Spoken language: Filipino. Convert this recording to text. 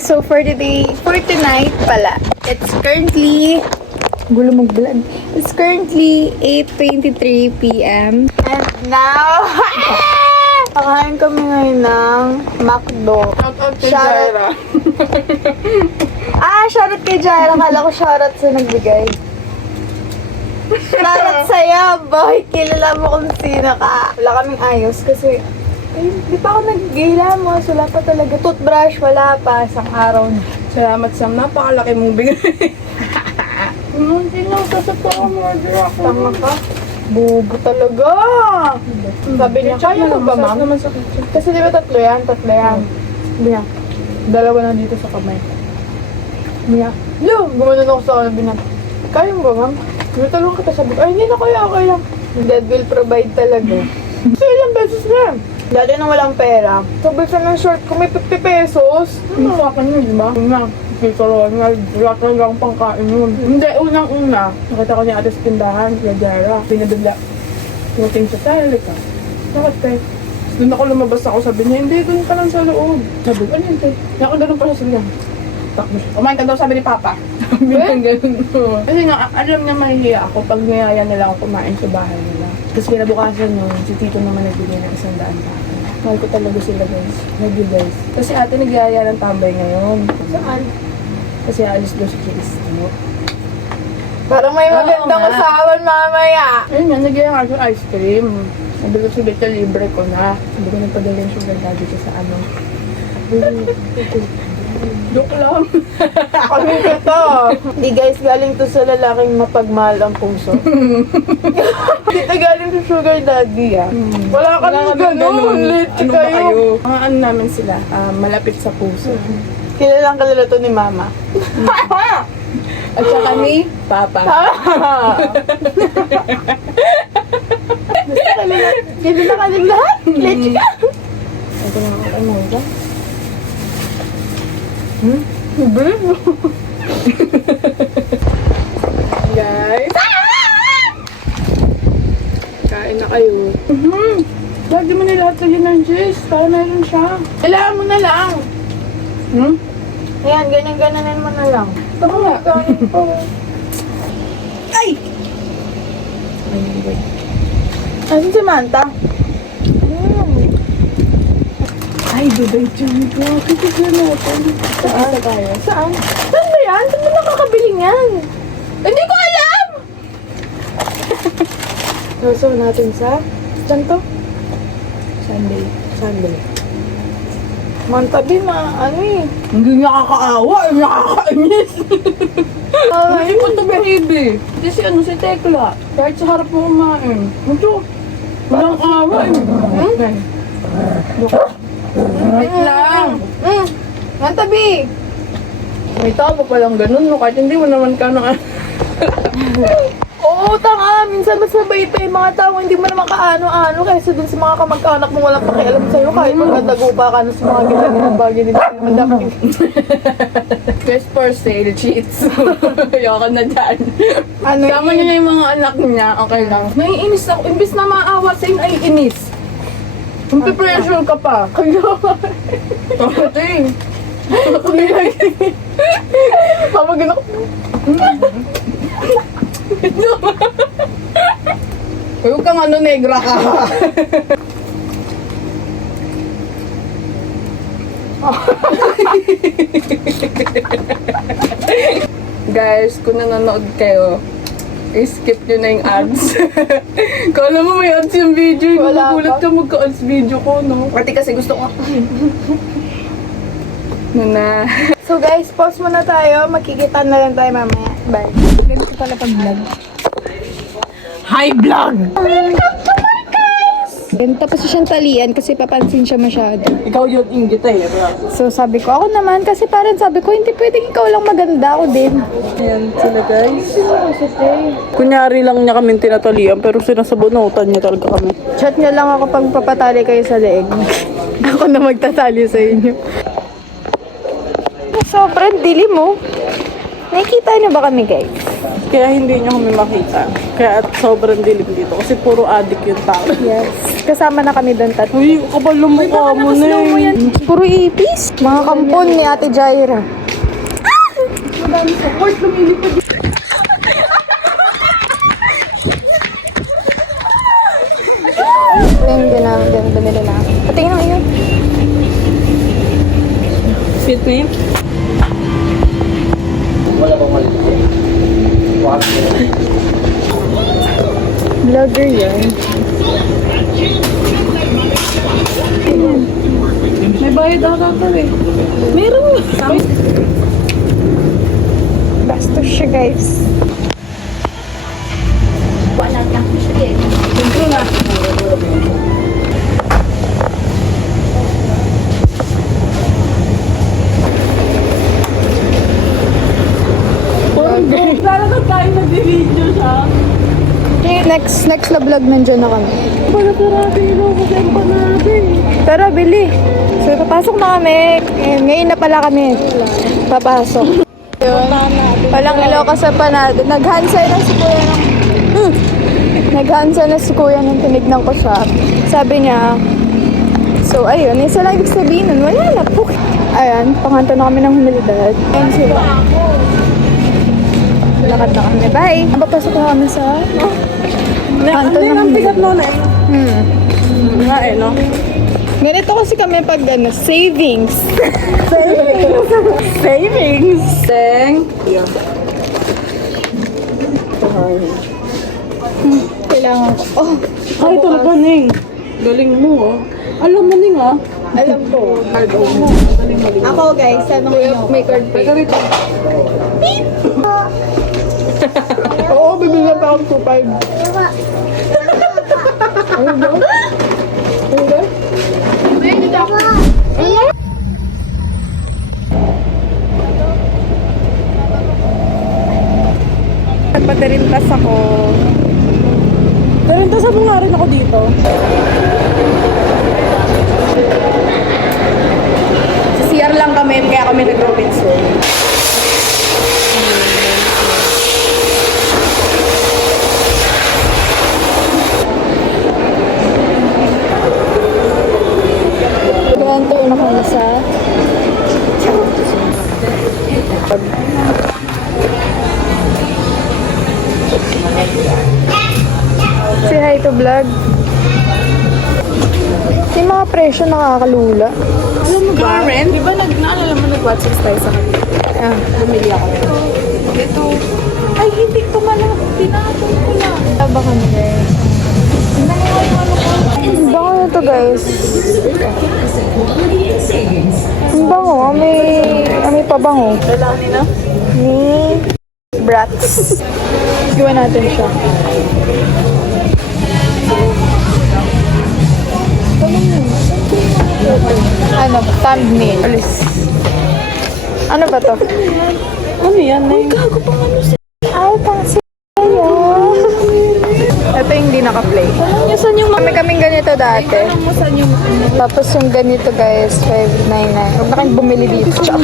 So for tonight pala, it's currently, it's currently 8:23 p.m. And now, kakain kami ngayon ng McDo. Shoutout shoutout kay Jaira. Kala ko shoutout sa nagbigay. Shoutout sa'yo, boy. Kilala mo kung sino ka. Wala kaming ayos kasi di pa ako nag-gilamos. Wala pa talaga. Toothbrush, wala pa. Isang araw na. Salamat, Sam. Napakalaki mong bigay. Hindi lang kasatawa mo. Tama ka. Bobo talaga. Sabi niya, kaya mo ba, ma'am? Naman sa kitchen. Kasi di ba tatlo yan? Sabi niya, dalawa na dito sa kamay. Mia. Lo, gumanon ako sa sabi na, kaya mo ba, ma'am? Tulong kita, sabi ko, ay, hindi na kaya, okay lang. God will provide talaga. So, ilang beses na. Dati nang walang pera. Sabi sa ng short ko, may 50 pesos. Yung sa akin yun, di ba? Una, dito ron, wala talaga akong pangkain yun. Hindi, unang-una, nakita ko niya ate sa tindahan, kaya Jara, pinadala. Tumating siya, tayo ka. Bakit te? Doon ako lumabas ako, sabi niya, hindi, doon ka lang sa loob. Sabi ko, ano yun te? Nakagano'n pa siya sila. Takbo siya. Kumain ka daw, sabi ni Papa. Sabi niya ganun. Kasi nga, alam niya mahihiya ako pag niyaya nila ako kumain sa bahay nila. Kasi kinabukasan nun, si Tito naman nagbigay ng 100 sa akin. Mahal ko talaga sila guys. Love you guys. Kasi ate nagyaya ng tambay ngayon. Saan? Kasi alis daw si Cristo. Parang may magandang usawan mamaya. Ayun nga, nagyaya nga siya ice cream. Sabi ko si Beta, libre ko na. Sabi ko nagpadala yung sugar daddy ko sa ano. Joke lang. Kami ko to. Hindi guys, galing to sa lalaking mapagmahal ang puso. Dito galing to sugar daddy Wala ka nang ganun. Late Ano ba kayo. kayo? Mga ano namin sila, malapit sa puso. Kilalang kalala to ni mama. At saka ni Papa. Kilala ka ng lahat. Late ka. Ito na ano ba? Guys. Kain na kayo. Lagi mo na lahat sa ginanjis para meron siya. Kailangan mo na lang. Ayan, ganyan-ganyanin mo na lang. Tama nga. Ay! Asan si Manta? Ay, duday dyan ko. Kikigyan natin. Saan tayo? Saan? Saan ba yan? Saan mo nakakabili niyan? Hindi ko alam! So natin sa... Saan to? Sunday. Mantabi, ano eh. Hindi nakakaawa. Nakakainis. Hindi ko ito baby. Hindi si si Tekla. Kahit sa harap mo kumain. Ito. Walang awa eh. Wait lang. Mantabi! May tao pa palang ganun, no? Kahit hindi mo naman ka na... Oo, tanga. Minsan masabay ito yung mga tao. Hindi mo naman kaano-ano. Kaysa dun sa mga kamag-anak mo walang pakialam sa'yo. Kahit magdadago pa ka na sa mga ginagin bagay nila. Madami. Best for sale, cheats. Ayoko na dyan. Ano Sama niya yung mga anak niya, okay lang. Naiinis ako. Imbis na maawa sa'yo, naiinis. Pressure ka pa. Kaya Ate. mamagin ako. Huwag kang negra ka. Guys, kung nanonood kayo, i-skip nyo na yung ads. Kala mo may ads yung video. Wala Nagulat pa. ka magka-ads video ko, no? Pati kasi gusto ko. Na. So guys, pause muna tayo. Makikita na lang tayo mamaya. Bye. Ganito pala pag-vlog. Hi, vlog! Yan, tapos siyang talian kasi papansin siya masyado. Ikaw yun, inggit eh. So sabi ko, ako naman, kasi parang sabi ko, hindi pwedeng ikaw lang maganda, ako din. Ayan sila guys. Kunyari lang niya kami tinatalian pero sinasabunutan niya talaga kami. Chat niya lang ako pag papatali kayo sa leeg. Ako na magtatali sa inyo. Sobrang dilim mo. Nakikita niyo ba kami guys? Kaya hindi niya kami makita. Kaya at sobrang dilim dito kasi puro addict yung tao. Yes. Kasama na kami doon tatlo. Uy, kapal ng mukha mo na eh. Puro ipis. Mga kampon ni Ate Jaira. Madami support, lumilipad. Ayun, binili na. Patingin mo yun. Fit me? Vlogger yun. May bayad ata to eh. Meron. Bastos siya, guys. Siyempre na. Lalakad tayo nag-video siya. Next na vlog, nandiyan na kami. Para parati ilo kasi ang panado eh. Tara, bili. So, papasok na kami. Ngayon na pala kami. Papasok. Yun. Walang ilaw ka sa panado. Nag-hansay na si kuya ng... Nag-hansay na si kuya nung tinignan ko siya. Sabi niya, so ayun, isa lang ibig sabihin nun. Wala na po. Ayan, panghanto na kami ng humilidad. Ayan sila. Lakad na kami. Bye! Papasok na kami sa... Ano ng ang bigat mo na eh? Nga eh, no? Ganito kasi kami pag savings. Savings! Teng! Kailangan ko. Oh, Ay, talaga, Ning. Galing mo, oh. Alam mo, Ning, ah. alam ko. Hard mo. Galing mo. Ako guys, anong inyo? May card pay. Teka rito. Oo, bibili na pa akong 2.5. Ano ba? Ano ba? Nagpadarintas ako. Tarintasan mo nga rin ako dito. Sa CR lang kami, kaya kami nag-Robinson. Ganto na kami sa... Say hi to vlog. Yung mga presyo nakakalula. Alam mo ba? Di ba naalala mo nag-WhatsApp tayo sa kanila? Ah, Bumili ako. Ito. Ay, hindi ko malang tinapon ko lang. taba kami guys. Ang bango na to guys. Ang bango. May pabango. Lalaki na? Ni Brats. Iwan natin siya. Ano? Thumbnail. Alis. Ano ba to? Ano yan, Ning? Gago pa ano sa... Ay, pang sa'yo. Ito yung hindi naka-play. Saan yung mga... Kaming ganito dati. Alam mo saan yung... Tapos yung ganito guys, 599. Huwag na kayong bumili dito. Chop.